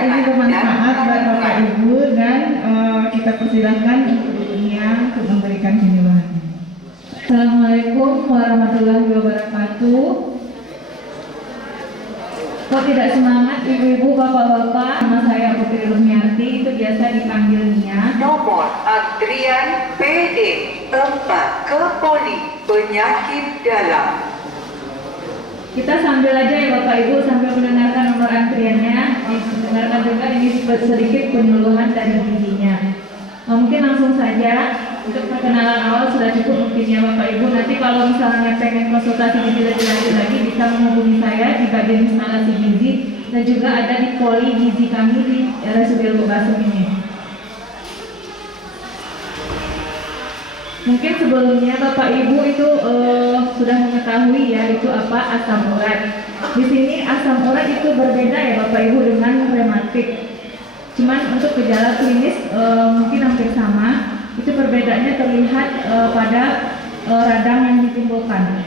ini bermanfaat buat Bapak Ibu dan kita persilahkan ibunya untuk memberikan penyuluhannya. Assalamualaikum warahmatullahi wabarakatuh. Kok tidak semangat ibu-ibu, bapak-bapak? Nama saya Putri Lumiarti, itu biasa dipanggil Nia. Nomor antrian PD 4 ke Poli Penyakit Dalam. Kita sambil aja ya Bapak Ibu, sambil mendengarkan nomor antriannya, dengarkan juga ini sedikit penyuluhan dari gizinya. Mungkin langsung saja, untuk perkenalan awal sudah cukup mungkin ya Bapak Ibu. Nanti kalau misalnya pengen konsultasi gizi lebih lanjut lagi, bisa menghubungi saya di bagian instalasi gizi dan juga ada di poli gizi kami di RSUD Lubasum ini. Mungkin sebelumnya Bapak Ibu itu sudah mengetahui ya itu apa asam urat. Di sini asam urat itu berbeda ya Bapak Ibu dengan rematik. Cuman untuk gejala klinis mungkin hampir sama. Itu perbedaannya terlihat pada radang yang ditimbulkan.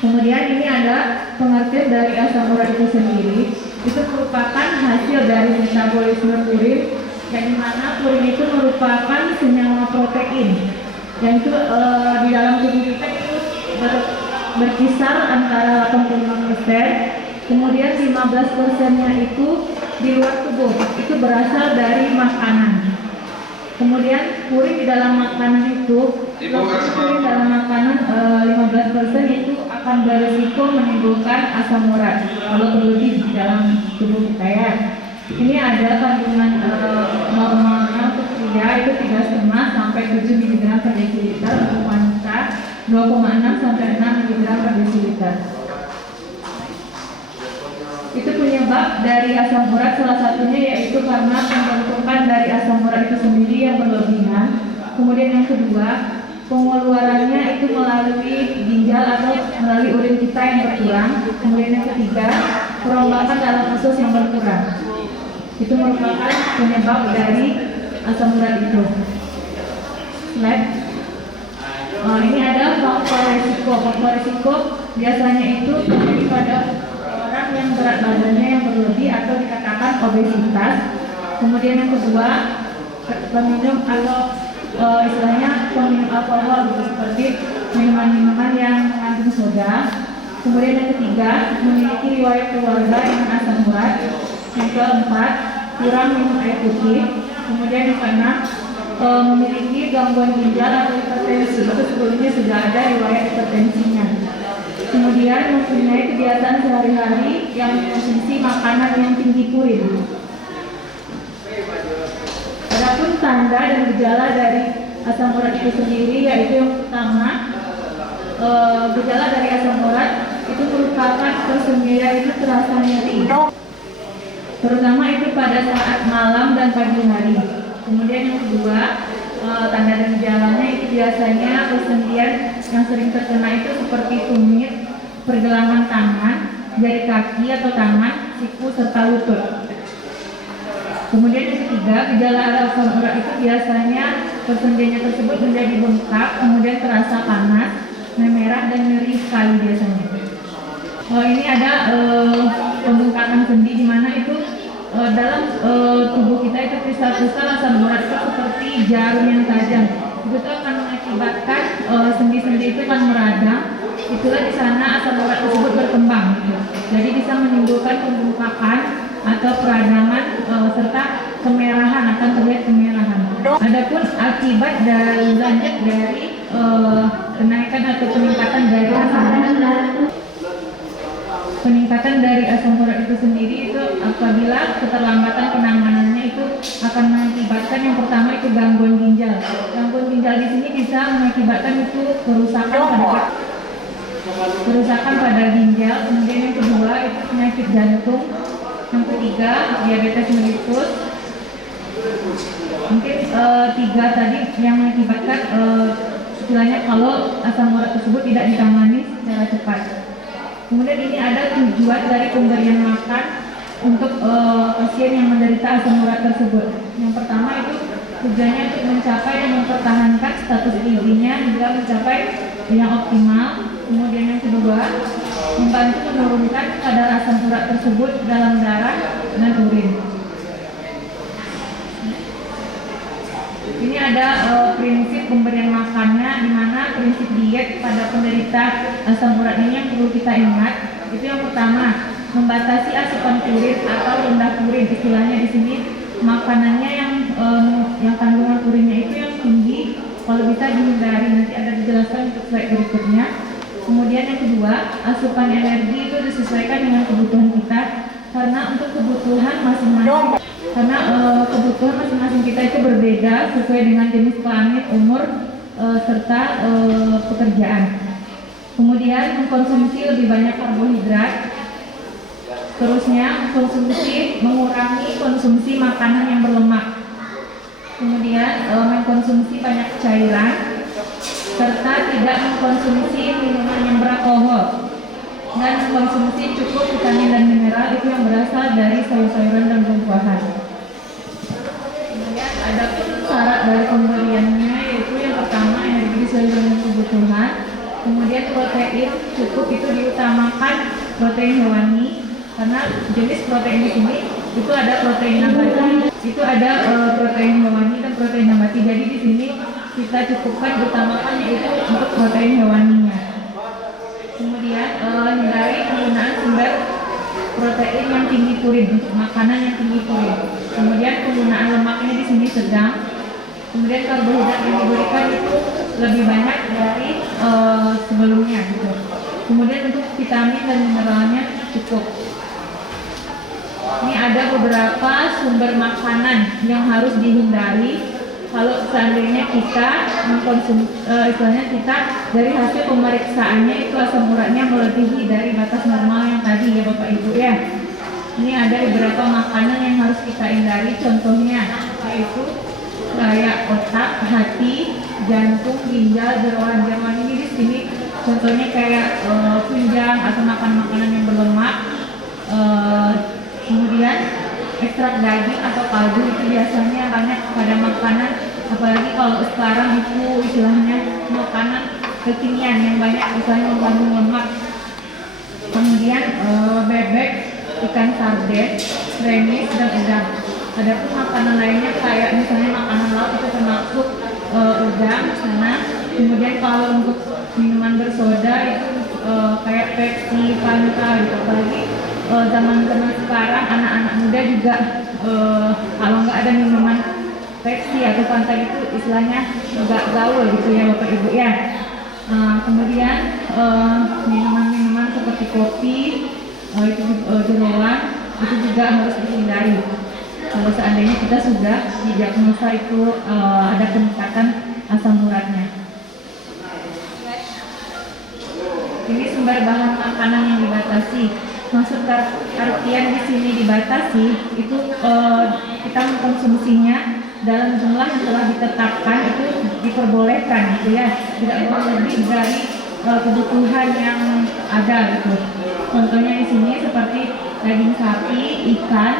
Kemudian ini ada pengertian dari asam urat itu sendiri. Itu merupakan hasil dari metabolisme purin, yang dimana purin itu merupakan senyawa protein. Yang itu di dalam tubuh kita itu berkisar antara 85%, kemudian 15%-nya itu di luar tubuh, itu berasal dari makanan. Kemudian purin di dalam makanan itu, purin dalam makanan 15% itu akan berisiko menimbulkan asam urat kalau berlebih di dalam tubuh kita ya. Ini ada kandungan normalnya untuk pria itu 3,5 sampai 7 mg per desiliter, untuk wanita 2,6 sampai 6 mg per desiliter. Itu penyebab dari asam urat salah satunya yaitu karena pembentukan dari asam urat itu sendiri yang berlebihan. Kemudian yang kedua, pengeluarannya itu melalui ginjal atau melalui urin kita yang berkurang. Kemudian yang ketiga, perombakan dalam usus yang berkurang. Itu merupakan penyebab dari asam urat itu. Slide. Ini ada faktor risiko. Faktor risiko biasanya itu terjadi pada orang yang berat badannya yang berlebih atau dikatakan obesitas. Kemudian yang kedua, peminum atau istilahnya peminum alkohol gitu, seperti minuman-minuman yang mengandung soda. Kemudian yang ketiga, memiliki riwayat keluarga dengan asam urat. Yang keempat, kurang minum air putih. Kemudian yang keenam, memiliki gangguan ginjal atau hipertensi. Itu sebelumnya sudah ada riwayat hipertensinya. Kemudian mempunyai kebiasaan sehari-hari yang mengkonsumsi makanan yang tinggi purin. Adapun tanda dan gejala dari asam urat itu sendiri yaitu yang pertama, gejala dari asam urat itu merupakan persendirian itu terasa nyeri, terutama itu pada saat malam dan pagi hari. Kemudian yang kedua, tanda dan gejalanya itu biasanya persendian yang sering terkena itu seperti tumit, pergelangan tangan, jari kaki atau tangan, siku serta lutut. Kemudian yang ketiga, gejala asam urat itu biasanya persendiannya tersebut menjadi bengkak, kemudian terasa panas, memerah dan nyeri sekali biasanya. Ini ada pembengkakan sendi di mana itu dalam tubuh kita itu kristal-kristal asam urat itu seperti jarum yang tajam. Itu akan mengakibatkan sendi-sendi itu akan meradang. Itulah di sana asam urat tersebut berkembang. Jadi bisa menimbulkan pembengkakan atau peradangan serta kemerahan, akan terlihat kemerahan. Adapun akibat dari lanjut dari kenaikan atau peningkatan dari asam urat. Peningkatan dari asam urat itu sendiri itu apabila keterlambatan penanganannya itu akan mengakibatkan yang pertama itu gangguan ginjal. Gangguan ginjal di sini bisa mengakibatkan itu kerusakan pada ginjal. Kemudian yang kedua itu penyakit jantung. Yang ketiga diabetes mellitus. Mungkin tiga tadi yang mengakibatkan istilahnya kalau asam urat tersebut tidak ditangani secara cepat. Kemudian ini ada tujuan dari pemberian makan untuk pasien yang menderita asam urat tersebut. Yang pertama itu tujuannya untuk mencapai dan mempertahankan status gizinya hingga mencapai yang optimal. Kemudian yang kedua, membantu menurunkan kadar asam urat tersebut dalam darah dan urin. prinsip pemberian makannya, di mana prinsip diet pada penderita asam urat ini yang perlu kita ingat. Itu yang pertama, membatasi asupan purin atau rendah purin. Istilahnya di sini makanannya yang kandungan purinnya itu yang tinggi, kalau bisa dihindari. Nanti ada dijelaskan untuk slide berikutnya. Kemudian yang kedua, asupan energi itu disesuaikan dengan kebutuhan kita, karena untuk kebutuhan masing-masing. Karena kebutuhan masing-masing kita itu berbeda sesuai dengan jenis kelamin, umur, serta pekerjaan. Kemudian mengkonsumsi lebih banyak karbohidrat. Terusnya mengurangi konsumsi makanan yang berlemak. Kemudian mengkonsumsi banyak cairan, serta tidak mengkonsumsi minuman yang beralkohol, dan mengkonsumsi cukup vitamin dan mineral itu yang berasal dari sayur-sayuran dan buah-buahan. Kemudian ada pun syarat dari pemberiannya, yaitu yang pertama energi sesuai dengan kebutuhan. Kemudian protein cukup, itu diutamakan protein hewani, karena jenis protein di sini itu ada protein nabati, itu ada protein hewani dan protein nabati. Jadi di sini kita cukupkan utamakan yaitu untuk protein hewaninya. Kemudian hindari penggunaan sumber protein yang tinggi purin untuk makanan yang tinggi purin. Kemudian penggunaan lemaknya di sini sedang. Kemudian karbohidrat yang diberikan itu lebih banyak dari sebelumnya gitu. Kemudian untuk vitamin dan mineralnya cukup. Ini ada beberapa sumber makanan yang harus dihindari kalau seandainya kita mengkonsumsi, istilahnya kita dari hasil pemeriksaannya itu asam uratnya melebihi dari batas normal yang tadi ya Bapak Ibu ya. Ini ada beberapa makanan yang harus kita hindari, contohnya yaitu kayak otak, hati, jantung, ginjal, jeroan-jeroan ini di sini contohnya kayak tunjang atau makan makanan yang berlemak. Kemudian ekstrak daging atau kaldu itu biasanya banyak pada makanan, apalagi kalau sekarang itu istilahnya makanan kekinian yang banyak misalnya mengandung lemak. Kemudian bebek, ikan sarden, remis, dan udang. Ada pun makanan lainnya kayak misalnya makanan laut itu termasuk udang sana. Kemudian kalau untuk minuman bersoda itu kayak Pepsi, Fanta gitu. Apalagi zaman-zaman sekarang anak-anak muda juga kalau nggak ada minuman Pepsi atau Fanta itu istilahnya nggak gaul gitu ya Bapak Ibu ya. Kemudian minuman-minuman seperti kopi itu jeroan itu juga harus dihindari. Kalau seandainya kita sudah didiagnosa itu ada peningkatan asam uratnya. Ini sumber bahan makanan yang dibatasi. Maksud artian di sini dibatasi itu kita mengkonsumsinya dalam jumlah yang telah ditetapkan, itu diperbolehkan gitu ya, tidak boleh lebih dari kebutuhan yang ada gitu. Contohnya di sini seperti daging sapi, ikan,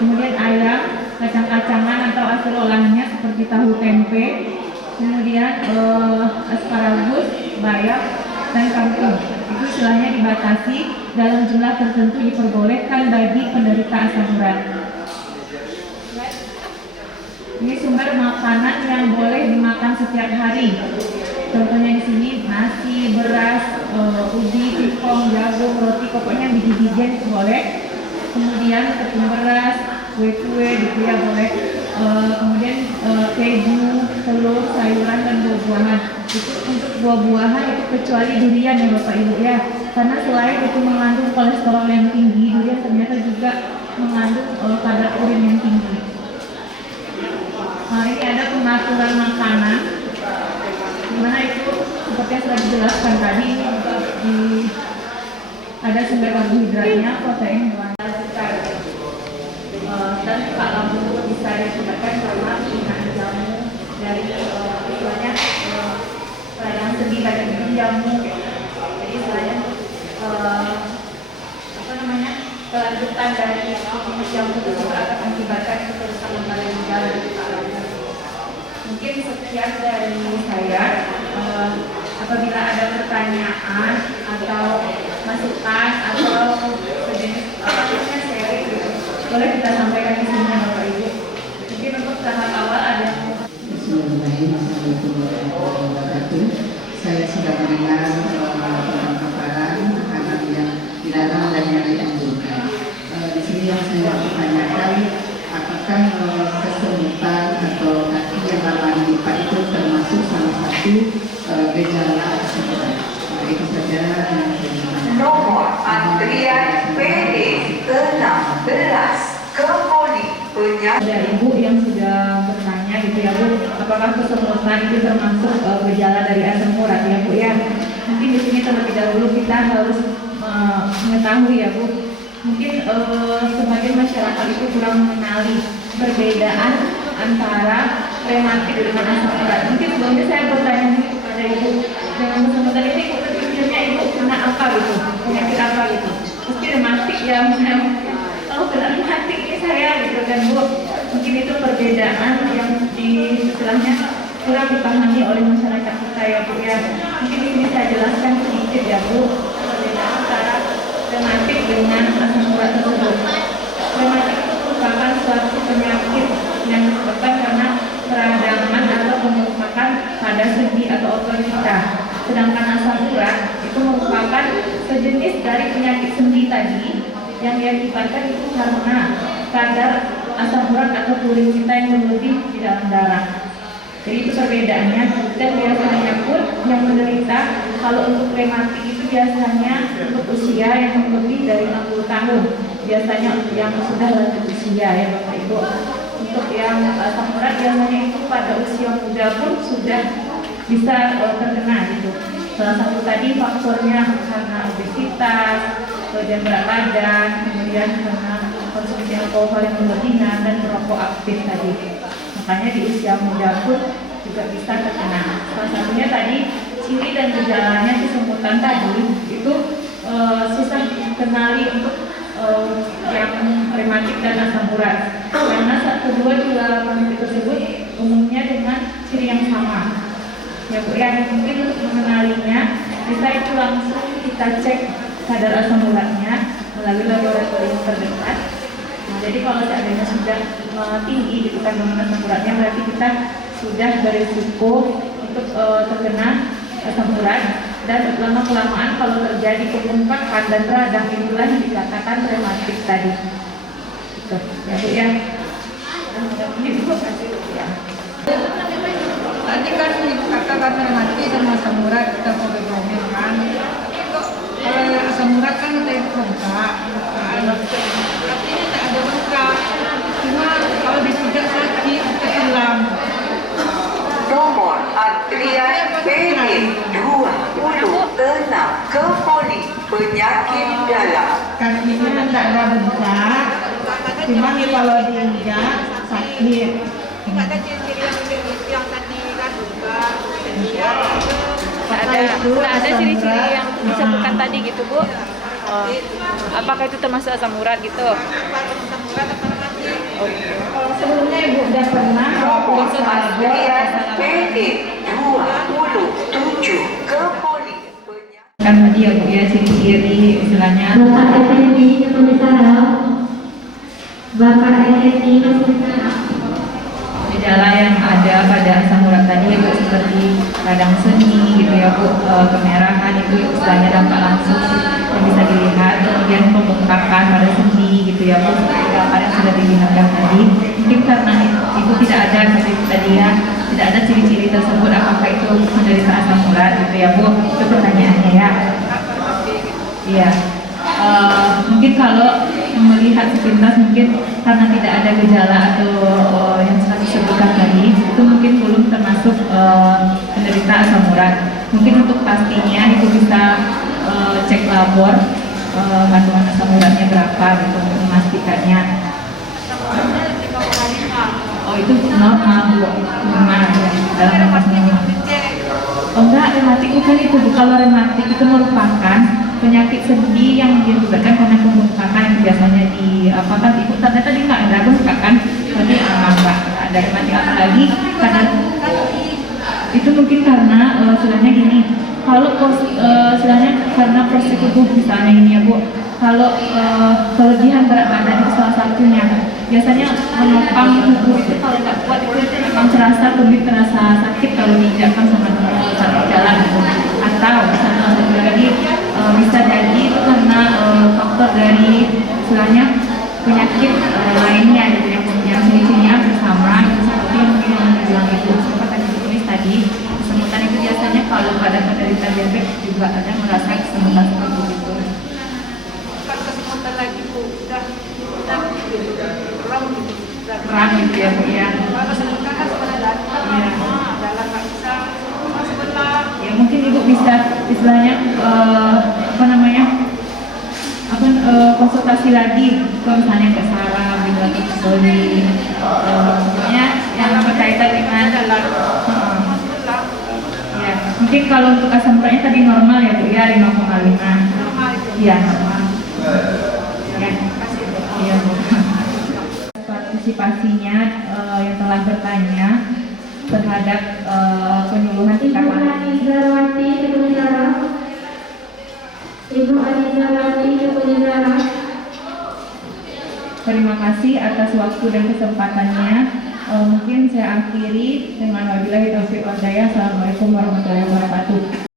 kemudian ayam, kacang-kacangan atau hasil olahannya seperti tahu tempe, kemudian asparagus, bayam, dan kangkung. Itu istilahnya dibatasi, dalam jumlah tertentu diperbolehkan bagi penderita asam urat. Ini sumber makanan yang boleh dimakan setiap hari. Contohnya di sini nasi, beras, ubi, singkong, jagung, roti, pokoknya biji-bijian boleh. Kemudian tepung beras, kue-kue gitu ya boleh. Kemudian keju, telur, sayuran, dan buah-buahan. Itu untuk buah-buahan itu kecuali durian ya Bapak Ibu ya. Karena selain itu mengandung kolesterol yang tinggi, durian ternyata juga mengandung kadar urin yang tinggi. Nah, ini ada pengaturan makanan, dimana itu seperti yang sudah dijelaskan tadi, ini juga ada sumber karbohidratnya, protein, dan kalau bisa disebabkan karena penggunaan jamu dari istilahnya peradangan sendi dari jamu. Jadi istilahnya kelanjutan dari jamu itu juga akan mengakibatkan kerusakan lembaga ginjal dan kekalahan. Mungkin sekian dari saya. Apabila ada pertanyaan atau masukan atau sejenis sharing boleh kita sampaikan di sini Bapak Ibu. Mungkin untuk tahap awal ada Bismillahirrahmanirrahim. Assalamualaikum warahmatullahi wabarakatuh. Saya sudah mendengar tentang paparan makanan yang dilarang dan yang dianjurkan. Di sini yang saya pertanyakan, apakah kesemutan atau kaki yang lama lipat itu termasuk salah satu gejala kesemutan? Itu saja yang saya pertanyakan. Nomor antrian PD 16 ke Poli penyakit. Ada ibu yang sudah bertanya gitu ya Bu, apakah kesemutan itu termasuk gejala dari asam urat ya Bu ya? Mungkin di sini terlebih dahulu kita harus mengetahui ya Bu. Mungkin sebagian masyarakat itu kurang mengenali perbedaan antara rematik dengan asam urat. Mungkin sebelumnya saya bertanya kepada ibu, dengan kesemutan ini sebenarnya ibu kena apa gitu, penyakit apa gitu? Mungkin rematik ya, kalau kena rematik ini saya gitu kan Bu. Mungkin itu perbedaan yang istilahnya kurang dipahami oleh masyarakat kita ya Bu ya. Mungkin ini saya jelaskan sedikit ya Bu, perbedaan antara rematik dengan asam urat tersebut. Rematik itu merupakan suatu penyakit yang disebabkan karena peradangan atau pemerusakan pada sendi atau organ kita. Sedangkan asam urat itu merupakan sejenis dari penyakit sendi tadi yang diakibatkan itu karena kadar asam urat atau purin kita yang berlebih di dalam darah. Jadi itu perbedaannya, dan biasanya pun yang menderita kalau untuk rematik itu biasanya untuk usia yang lebih dari 60 tahun. Biasanya yang sudah lanjut usia ya Bapak Ibu. Untuk yang asam urat biasanya itu pada usia muda pun sudah bisa terkena gitu. Salah satu tadi faktornya karena obesitas, dan berat badan, kemudian karena konsumsi alkohol yang berlebihan dan merokok aktif tadi. Makanya di usia muda pun juga bisa terkena. Salah satunya tadi ciri dan gejalanya kesemutan tadi itu susah dikenali untuk yang rematik dan asam urat. Karena kedua juga penyakit tersebut umumnya dengan ciri yang sama. Ya Bu, yang mungkin untuk mengenalinya bisa itu langsung kita cek kadar asam uratnya melalui laboratorium terdekat. Nah, jadi kalau seandainya sudah tinggi gitu kandungan asam uratnya, berarti kita sudah berisiko untuk terkena asam urat. Dan lama kelamaan kalau terjadi pembengkakan dan radang, itulah yang dikatakan rematik tadi. Gitu. Ya Bu ya. Ini Bu kasih ya. Tadi kan ibu katakan rematik sama asam urat kita ngomongin kan. Kalau asam urat kan ada yang bengkak, tapi ini tak ada bengkak. Cuma kalau dipijak sakit, keselam. Nomor antrian PD 26 ke Poli penyakit dalam. Kakinya tak ada bengkak, cuma kalau diinjak sakit. Tidak ada ciri-ciri yang tadi kan juga Tidak ada ciri-ciri yang disebutkan tadi gitu Bu. Apakah itu termasuk asam urat gitu? Kalau sebelumnya Ibu udah pernah Nomor antrian PD 27 ke Poli penyakit. kan tadi ya Bu ya, ciri-ciri istilahnya Bapak Effendi Pemisarau, Bapak Effendi Pemisarau. gejala yang ada pada asam urat tadi ya Bu, seperti radang sendi gitu ya Bu, kemerahan itu istilahnya dampak langsung yang bisa dilihat, kemudian pembengkakan pada sendi gitu ya Bu, seperti gambar yang sudah dilihatkan tadi. Mungkin karena itu tidak ada seperti tadi ya, tidak ada ciri-ciri tersebut, apakah itu menderita asam urat gitu ya Bu, itu pertanyaannya ya. Iya. Mungkin kalau melihat sepintas mungkin karena tidak ada gejala atau yang saya sebutkan tadi itu mungkin belum termasuk penderita asam urat. Mungkin untuk pastinya itu bisa cek labor kandungan asam uratnya berapa gitu untuk memastikannya. Oh itu normal Bu, normal ya, dalam batas normal. Oh enggak, rematik bukan itu Bu. Kalau rematik itu merupakan penyakit sendi yang disebabkan karena pembengkakan yang biasanya di apa kan ibu tadi nggak ada bengkakan, jadi enggak ada rematik apalagi karena itu mungkin karena istilahnya gini, kalau istilahnya karena posisi tubuh misalnya ini ya Bu, kalau kelebihan berat badan itu salah satunya. biasanya menopang tubuh itu kalau nggak kuat itu memang lebih terasa sakit kalau diinjakkan sama teman saat jalan gitu. Atau satu lagi bisa jadi itu karena faktor dari istilahnya penyakit lainnya gitu yang ciri-cirinya bersama gitu, seperti yang mungkin yang bilang itu seperti yang ditulis tadi. Kesemutan itu biasanya kalau pada penderita diabetes juga ada merasa kesemutan seperti itu. Bukan kesemutan lagi Bu, udah Kram gitu ya Bu ya. kalau kesemutan kan sebenarnya dalam nggak bisa sebelah. Ya mungkin Ibu bisa istilahnya konsultasi lagi kalau misalnya ke saraf gitu atau ke poli, pokoknya yang berkaitan dengan ya mungkin kalau untuk asam uratnya tadi normal ya Bu ya 5,5 ya normal ya iya Bu. Partisipasinya yang telah bertanya terhadap penyuluhan Ibu Anizawati Kepunjara. Ibu Anizawati Kepunjara. Terima kasih atas waktu dan kesempatannya. Mungkin saya akhiri dengan wabillahi taufiq wal hidayah. Assalamualaikum warahmatullahi wabarakatuh.